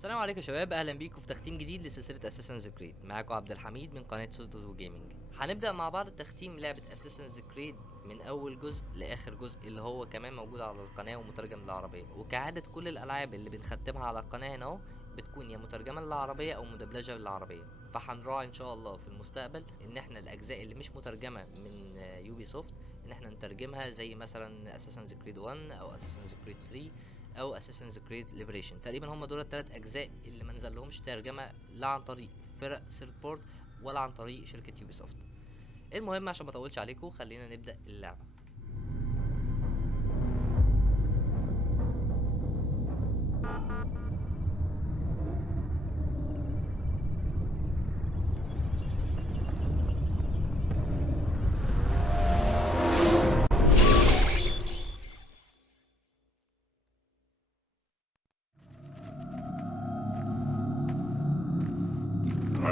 السلام عليكم يا شباب، اهلا بيكم في تختيم جديد لسلسله اساسن كريد. معاكم عبد الحميد من قناه سولتو جيمنج. هنبدا مع بعض تختيم لعبه اساسن كريد من اول جزء لاخر جزء، اللي هو كمان موجود على القناه ومترجم للعربيه. وكعاده كل الالعاب اللي بنختمها على القناه هنا اهو بتكون يا مترجمه للعربيه او مدبلجه للعربيه. فهنراعي ان شاء الله في المستقبل ان احنا الاجزاء اللي مش مترجمه من يوبي سوفت ان احنا نترجمها، زي مثلا اساسن كريد 1 او اساسن كريد 3 او اساسن كريد ليبريشن. تقريبا هم دول الثلاث اجزاء اللي ما نزلهمش ترجمه لا عن طريق فرق سيرت بورد ولا عن طريق شركه يوبي سوفت. المهم عشان ما اطولش عليكم خلينا نبدا اللعبه.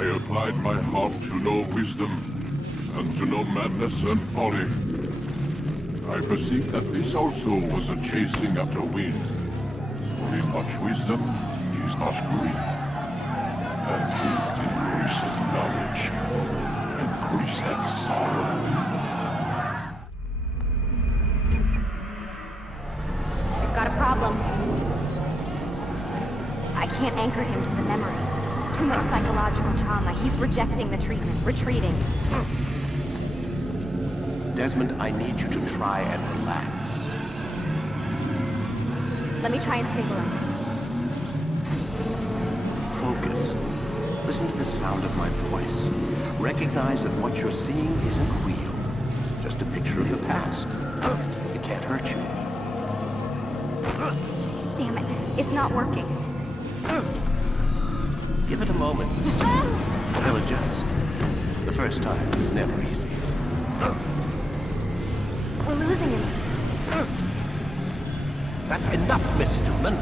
I applied my heart to know wisdom, and to know madness and folly. I perceived that this also was a chasing after wind. For in much wisdom is much grief, and with increased knowledge, increased sorrow. I've got a problem. I can't anchor him to the memory. Too much psychological trauma. He's rejecting the treatment, retreating. Desmond, I need you to try and relax. Let me try and stabilize him. Focus. Listen to the sound of my voice. Recognize that what you're seeing isn't real. Just a picture of the past. It can't hurt you. Damn it. It's not working. Give it a moment. I'll adjust. The first time is never easy. We're losing him. That's enough, Miss Stillman.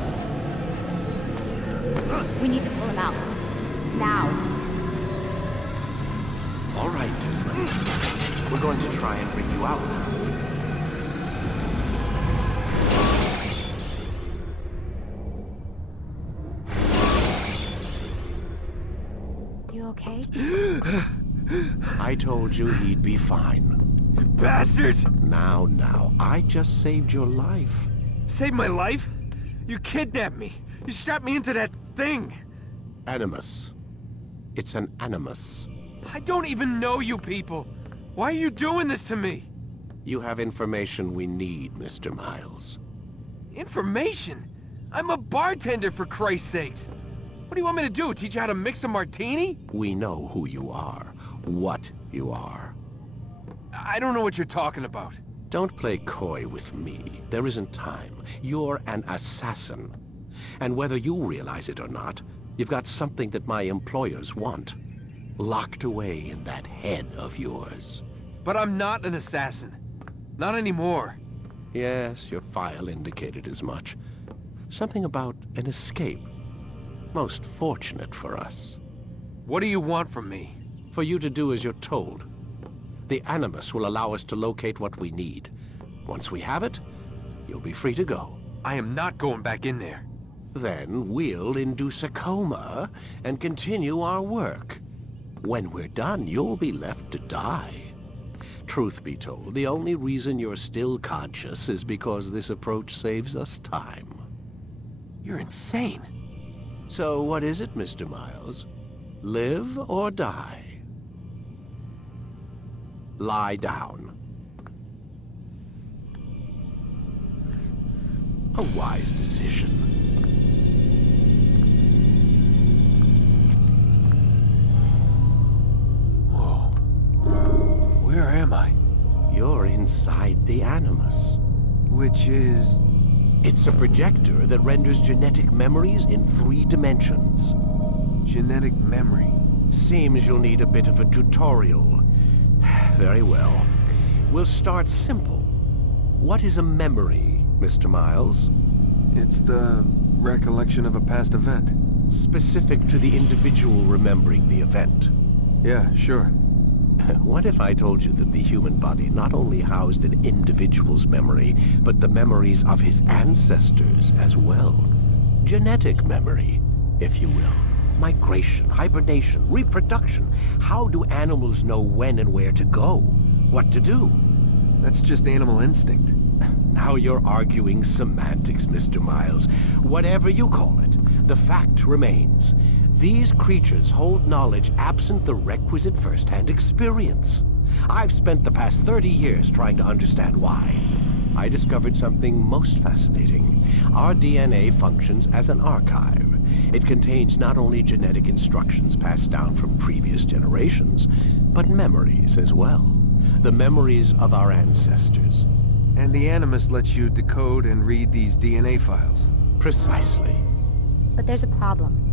We need to pull him out. Now. All right, Desmond. We're going to try and bring you out. You okay? I told you he'd be fine. Bastards! Now, I just saved your life. Saved my life? You kidnapped me. You strapped me into that thing. Animus. It's an animus. I don't even know you people. Why are you doing this to me? You have information we need, Mr. Miles. Information? I'm a bartender, for Christ's sakes. What do you want me to do? Teach you how to mix a martini? We know who you are. What you are. I don't know what you're talking about. Don't play coy with me. There isn't time. You're an assassin. And whether you realize it or not, you've got something that my employers want. Locked away in that head of yours. But I'm not an assassin. Not anymore. Yes, your file indicated as much. Something about an escape. Most fortunate for us. What do you want from me? For you to do as you're told. The Animus will allow us to locate what we need. Once we have it, you'll be free to go. I am not going back in there. Then we'll induce a coma and continue our work. When we're done, you'll be left to die. Truth be told, the only reason you're still conscious is because this approach saves us time. You're insane. So what is it, Mr. Miles? Live or die? Lie down. A wise decision. Whoa. Where am I? You're inside the Animus. Which is... It's a projector that renders genetic memories in 3 dimensions. genetic memory. Seems you'll need a bit of a tutorial. Very well. We'll start simple. What is a memory, Mr. Miles? It's the recollection of a past event. Specific to the individual remembering the event. Yeah, sure. What if I told you that the human body not only housed an individual's memory, but the memories of his ancestors as well? Genetic memory. if you will. Migration, hibernation, reproduction. How do animals know when and where to go? What to do? That's just animal instinct. Now you're arguing semantics, Mr. Miles. Whatever you call it, the fact remains. These creatures hold knowledge absent the requisite first-hand experience. I've spent the past 30 years trying to understand why. I discovered something most fascinating. Our DNA functions as an archive. It contains not only genetic instructions passed down from previous generations, but memories as well. The memories of our ancestors. And the Animus lets you decode and read these DNA files. Precisely. But there's a problem.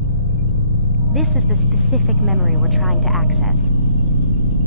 This is the specific memory we're trying to access.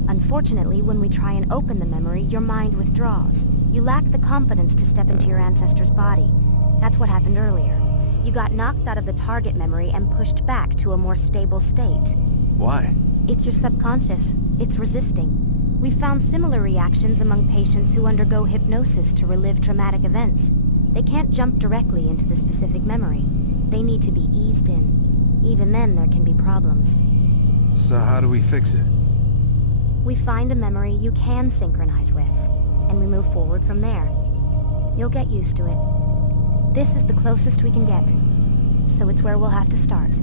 Unfortunately, when we try and open the memory, your mind withdraws. You lack the confidence to step into your ancestor's body. That's what happened earlier. You got knocked out of the target memory and pushed back to a more stable state. Why? It's your subconscious. It's resisting. We've found similar reactions among patients who undergo hypnosis to relive traumatic events. They can't jump directly into the specific memory. They need to be eased in. Even then, there can be problems. So how do we fix it? We find a memory you can synchronize with, and we move forward from there. You'll get used to it. This is the closest we can get, so it's where we'll have to start.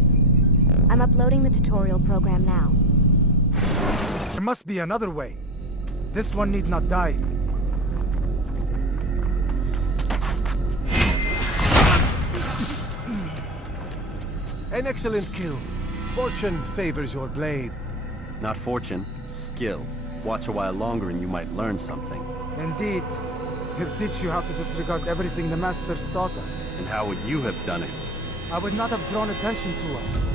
I'm uploading the tutorial program now. There must be another way. This one need not die. An excellent kill. Fortune favors your blade. Not fortune, skill. Watch a while longer and you might learn something. Indeed. He'll teach you how to disregard everything the Masters taught us. And how would you have done it? I would not have drawn attention to us.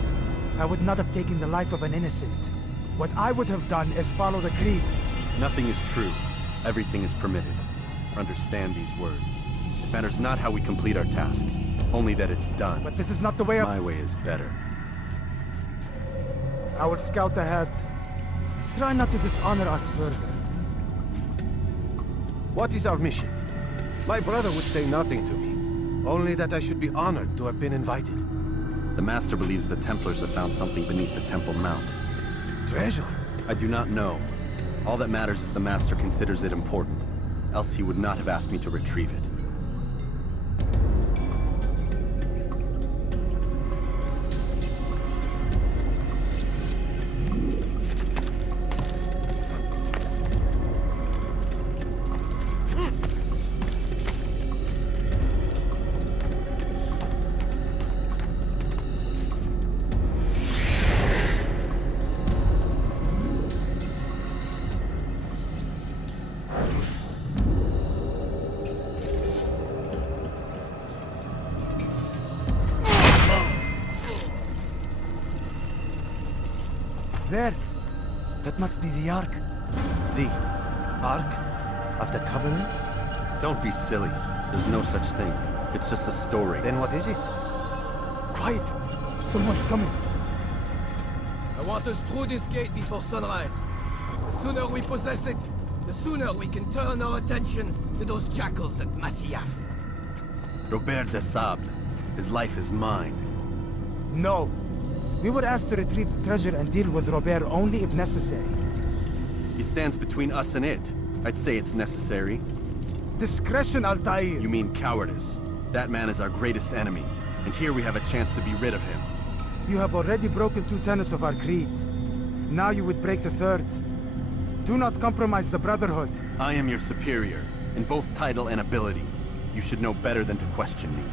I would not have taken the life of an innocent. What I would have done is follow the Creed. Nothing is true. Everything is permitted. Understand these words. It matters not how we complete our task, only that it's done. But this is not the way My way is better. I will scout ahead. Try not to dishonor us further. What is our mission? My brother would say nothing to me. Only that I should be honored to have been invited. The Master believes the Templars have found something beneath the Temple Mount. Treasure? I do not know. All that matters is the Master considers it important. Else he would not have asked me to retrieve it. There. That must be the Ark. The Ark of the Covenant? Don't be silly. There's no such thing. It's just a story. Then what is it? Quiet. Someone's coming. I want us through this gate before sunrise. The sooner we possess it, the sooner we can turn our attention to those jackals at Masyaf. Robert de Sable. His life is mine. No. We were asked to retrieve the treasure and deal with Robert only if necessary. He stands between us and it. I'd say it's necessary. Discretion, Altaïr. You mean cowardice. That man is our greatest enemy, and here we have a chance to be rid of him. You have already broken 2 tenets of our creed. Now you would break the 3rd. Do not compromise the Brotherhood. I am your superior, in both title and ability. You should know better than to question me.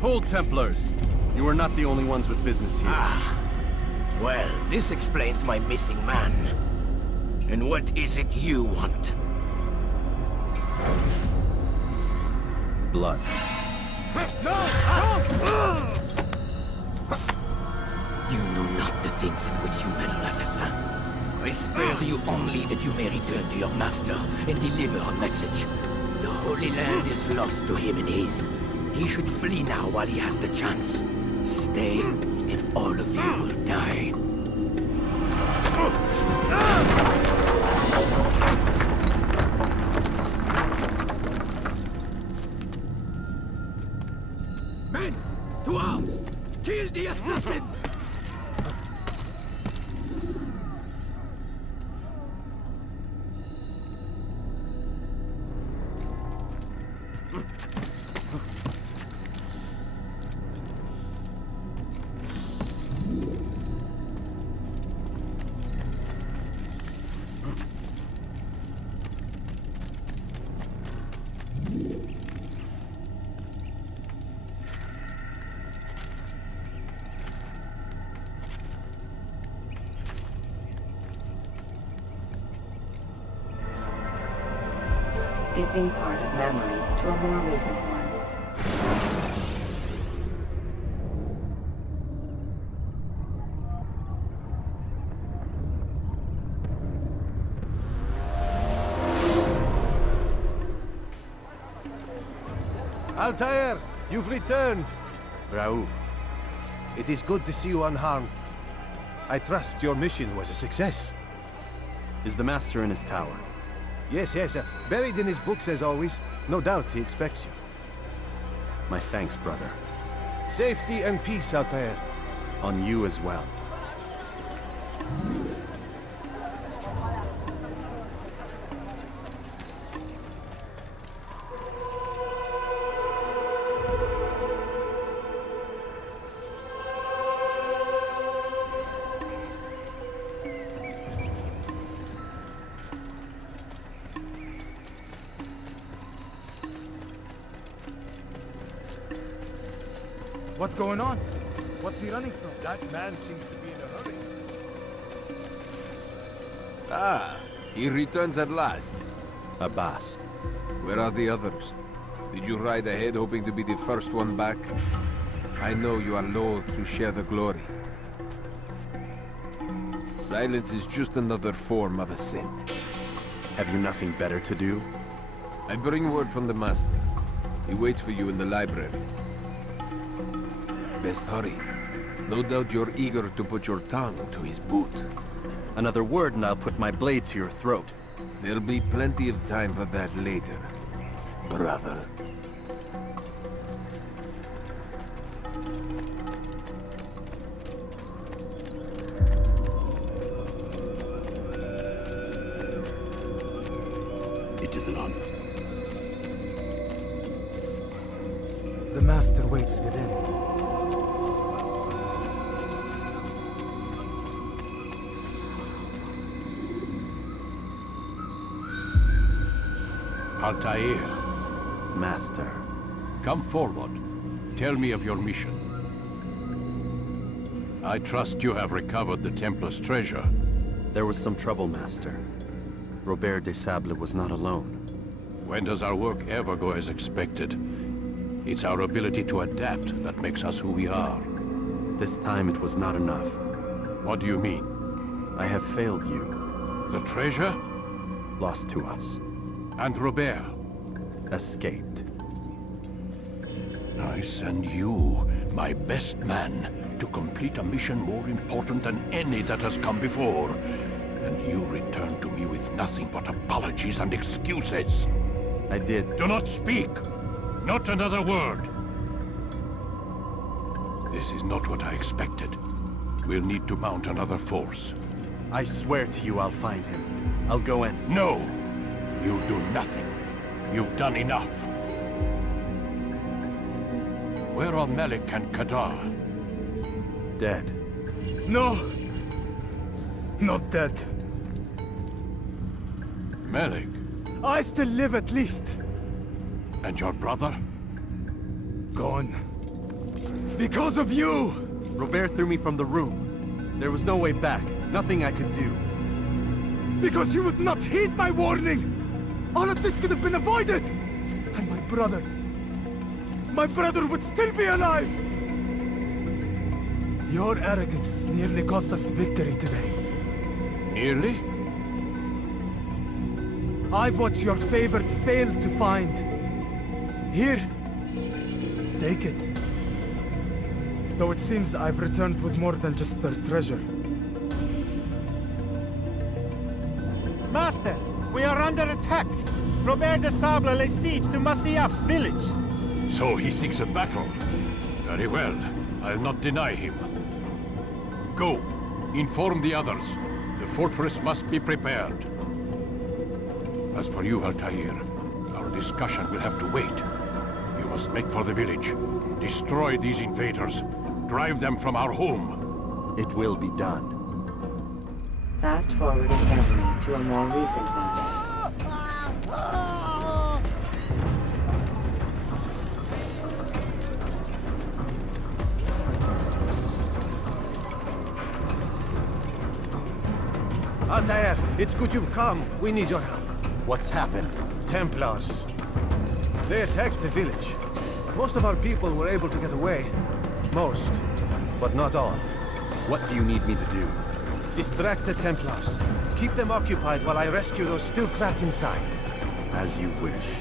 Hold, Templars! You are not the only ones with business here. Well, this explains my missing man. And what is it you want? Blood. You know not the things in which you meddle, assassin. I spare you only that you may return to your master and deliver a message. The Holy Land is lost to him and his. He should flee now while he has the chance. Stay, and all of you will die. Men, to arms! Kill the assassins! Skipping part of memory to a more recent one. Altaïr, you've returned. Raouf. It is good to see you unharmed. I trust your mission was a success. Is the Master in his tower? Yes, buried in his books as always. No doubt he expects you. My thanks, brother. Safety and peace, Altaïr. On you as well. What's going on? What's he running from? That man seems to be in a hurry. Ah, he returns at last. Abbas. Where are the others? Did you ride ahead hoping to be the first one back? I know you are loath to share the glory. Silence is just another form of assent. Have you nothing better to do? I bring word from the Master. He waits for you in the library. Best hurry. No doubt you're eager to put your tongue to his boot. Another word and I'll put my blade to your throat. There'll be plenty of time for that later, brother. It is an honor. The Master waits within. Altaïr, Master. come forward. Tell me of your mission. I trust you have recovered the Templar's treasure. There was some trouble, Master. Robert de Sable was not alone. When does our work ever go as expected? It's our ability to adapt that makes us who we are. This time it was not enough. What do you mean? I have failed you. The treasure? Lost to us. And Robert? Escaped. I send you, my best man, to complete a mission more important than any that has come before. And you return to me with nothing but apologies and excuses. I did. Do not speak! Not another word! This is not what I expected. We'll need to mount another force. I swear to you I'll find him. I'll go in. No! You'll do nothing. You've done enough. Where are Malik and Kadar? Dead. No! Not dead. Malik? I still live at least. And your brother? Gone. Because of you! Robert threw me from the room. There was no way back. Nothing I could do. Because you would not heed my warning! All of this could have been avoided! And my brother would still be alive! Your arrogance nearly cost us victory today. Nearly? I've what your favorite failed to find. Here, take it. though it seems I've returned with more than just their treasure. Master, we are under attack. Robert de Sable lays siege to Masyaf's village. So he seeks a battle. Very well. I'll not deny him. Go. Inform the others. The fortress must be prepared. As for you, Altaïr, our discussion will have to wait. You must make for the village. Destroy these invaders. Drive them from our home. It will be done. Fast forwarding memory to a more recent one. Altaïr, it's good you've come. We need your help. What's happened? Templars. They attacked the village. Most of our people were able to get away. Most, but not all. What do you need me to do? Distract the Templars. Keep them occupied while I rescue those still trapped inside. As you wish.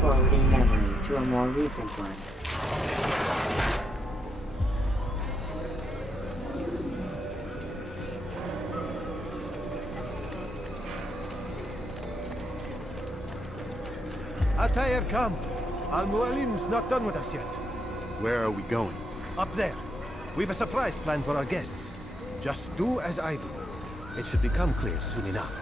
Forwarding memory to a more recent one. Altaïr, come. Al-Mualim's not done with us yet. Where are we going? Up there. We've a surprise planned for our guests. Just do as I do. It should become clear soon enough.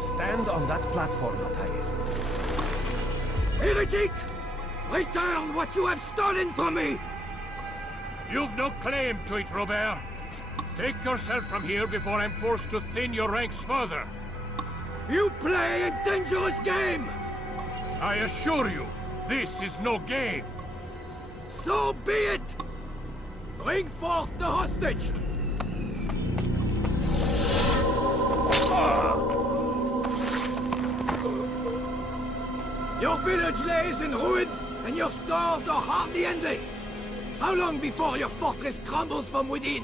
Stand on that platform, Altaïr. Heretic! Return what you have stolen from me! You've no claim to it, Robert. Take yourself from here before I'm forced to thin your ranks further. You play a dangerous game! I assure you, this is no game. So be it! Bring forth the hostage! Your village lays in ruins, and your stores are hardly endless. How long before your fortress crumbles from within?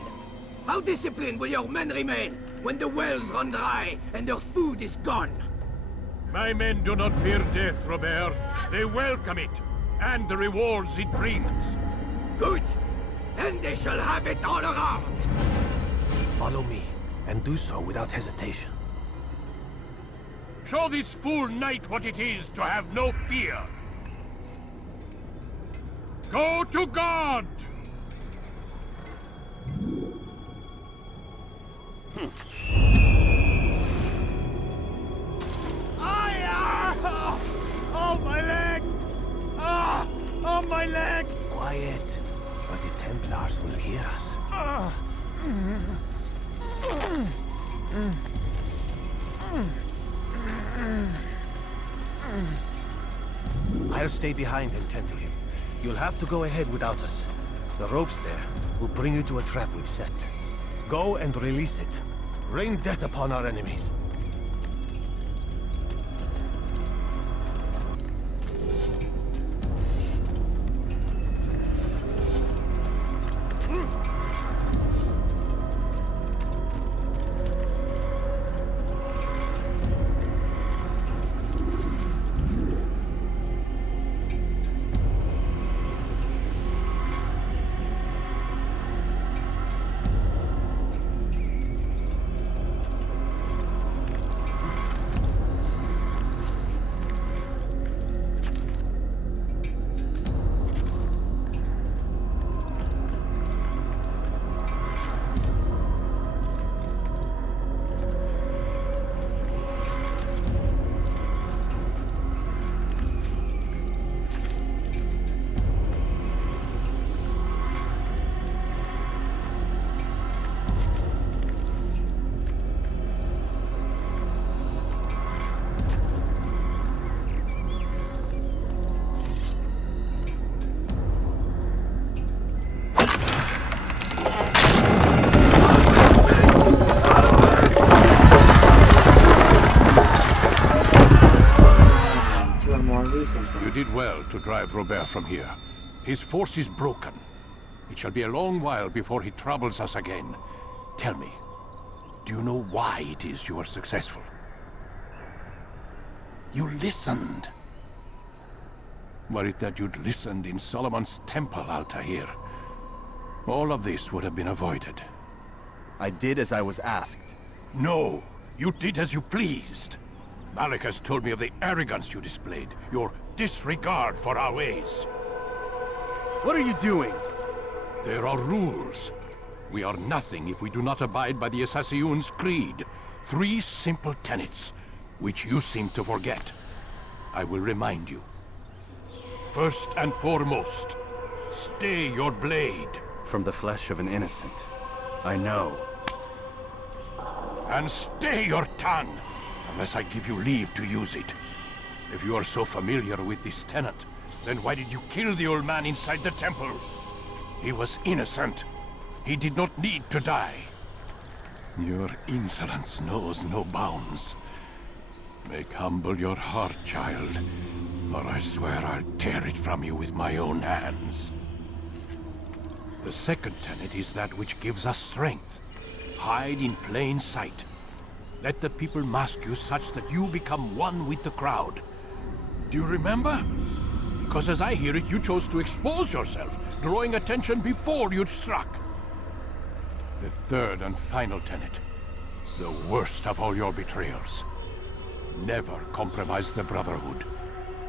How disciplined will your men remain when the wells run dry and their food is gone? My men do not fear death, Robert. They welcome it, and the rewards it brings. Good. Then they shall have it all around. Follow me, and do so without hesitation. Show this fool knight what it is to have no fear. Go to God! Oh, my leg! Oh, my leg! Quiet, or the Templars will hear us. I'll stay behind and tend to him. You'll have to go ahead without us. The ropes there will bring you to a trap we've set. Go and release it. Rain death upon our enemies. You did well to drive Robert from here. His force is broken. It shall be a long while before he troubles us again. Tell me, do you know why it is you are successful? You listened. Were it that you'd listened in Solomon's temple, Altaïr, all of this would have been avoided. I did as I was asked. No, you did as you pleased. Malik has told me of the arrogance you displayed, your disregard for our ways. What are you doing? There are rules. We are nothing if we do not abide by the Assassin's creed. 3 simple tenets, which you seem to forget. I will remind you. First and foremost, stay your blade. From the flesh of an innocent. I know. And stay your tongue, unless I give you leave to use it. If you are so familiar with this tenet, then why did you kill the old man inside the temple? He was innocent. He did not need to die. Your insolence knows no bounds. Make humble your heart, child, or I swear I'll tear it from you with my own hands. The second tenet is that which gives us strength. Hide in plain sight. Let the people mask you such that you become one with the crowd. Do you remember? Because as I hear it, you chose to expose yourself, drawing attention before you'd struck. The third and final tenet. The worst of all your betrayals. Never compromise the Brotherhood.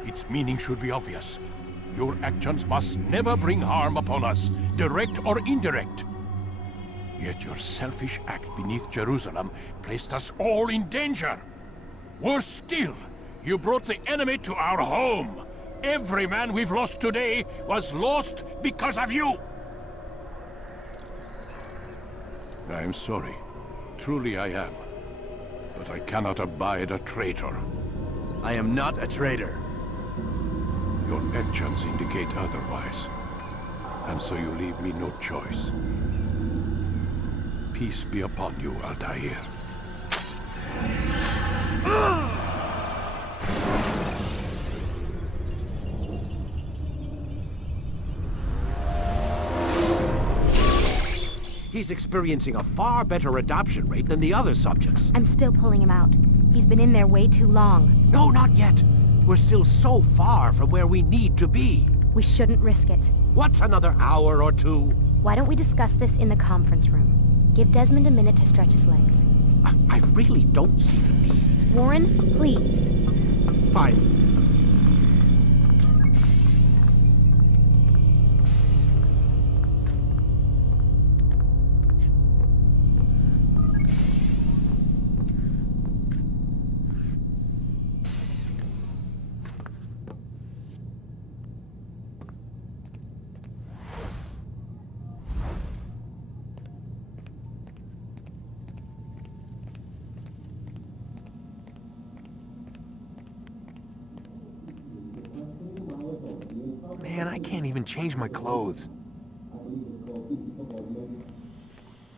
Its meaning should be obvious. Your actions must never bring harm upon us, direct or indirect. Yet your selfish act beneath Jerusalem placed us all in danger. Worse still, you brought the enemy to our home. Every man we've lost today was lost because of you. I am sorry. Truly I am. But I cannot abide a traitor. I am not a traitor. Your actions indicate otherwise. And so you leave me no choice. Peace be upon you, Altaïr. He's experiencing a far better adoption rate than the other subjects. I'm still pulling him out. He's been in there way too long. No, not yet. We're still so far from where we need to be. We shouldn't risk it. What's another hour or two? Why don't we discuss this in the conference room? Give Desmond a minute to stretch his legs. I really don't see the need. Warren, please. Fine. Man, I can't even change my clothes.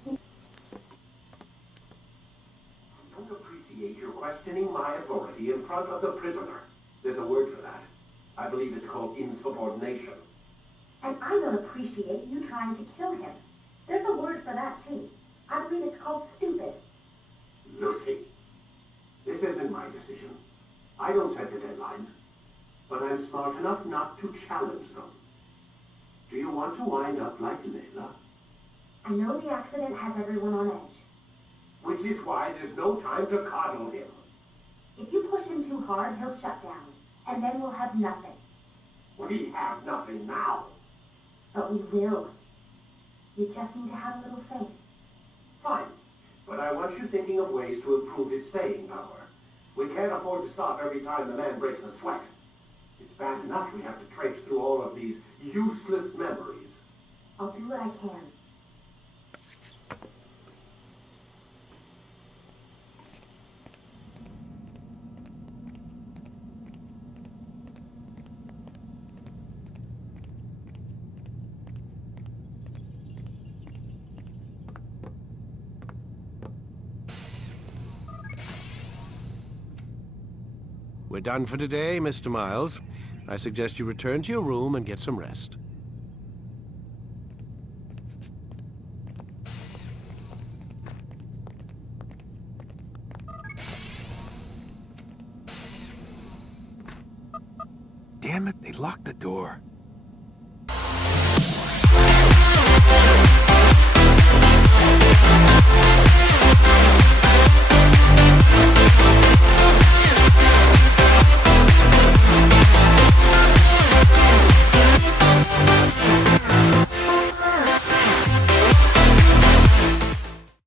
I don't appreciate your questioning my authority in front of the prisoner. There's a word for that. I believe it's called insubordination. And I don't appreciate you trying to kill him. There's a word for that, too. I believe it's called stupid. Lucy, this isn't my decision. I don't set the deadlines. But I'm smart enough not to challenge them. Do you want to wind up like Layla? I know the accident has everyone on edge. Which is why there's no time to coddle him. If you push him too hard, he'll shut down. And then we'll have nothing. We have nothing now. But we will. You just need to have a little faith. Fine. But I want you thinking of ways to improve his staying power. We can't afford to stop every time the man breaks a sweat. It's bad enough we have to traipse through all of these useless memories. I'll do what I can. We're done for today, Mr. Miles. I suggest you return to your room and get some rest. Damn it, they locked the door.